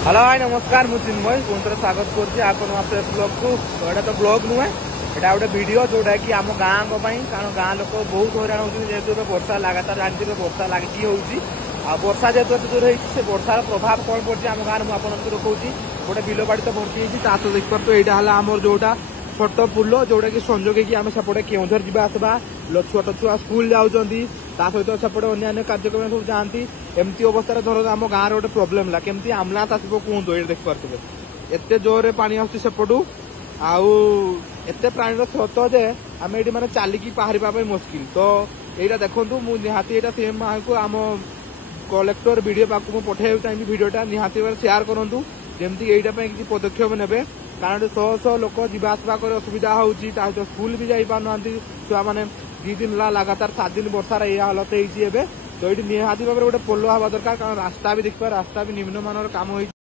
hello भाई नमस्कार मुझे चिन्मय पुणी स्वागत कर ब्लॉग को एटा तो ब्लॉग नुहे एटा गोटे वीडियो जोटा कि आम गाँ कारण गाँ लोक बहुत हैरान होती जेहेतु वर्षा लगातार जानते वर्षा लगी होगी वर्षा जेहेतु एत जोर से वर्षार प्रभाव कौन पड़े आम गाँव में आपको देखी गोटे बिल बाड़ी तो भर्ती होती देखिए यहाँ आम जोटा छोट पुल जोटा कि संजोग आम सेपटे केउझर जावा छोट छुआ स्कूल जाऊँगी सहित सेपटे अन्य कार्यक्रम सब जाती एमती अवस्था धर आम गाँव गोटे प्रोब्लेम है केमती आमलांस आसो कहतु ये देखिपे एत जोर पानी आसपटू आते प्राणी स्रोत जे आम ये मैंने चलिकी बाहर मुस्किल तो यहाँ देखूँ निहाती सीएम को आम कलेक्टर वीडियो पाक पठाई चाहिए वीडियोटा निहाती शेयर करूँ जमती यहीटा किसी पदक्षेप ने कारण शह शह लोक जावासवा कर असुविधा होती स्कूल भी जाई पार छुआ मैंने 2 दिन लगातार 7 दिन वर्षार यह हालत होती तो ये निहाती भाव गोटे पोल हवा दरकार कारण रास्ता भी देखिए रास्ता भी निम्नमान काम हो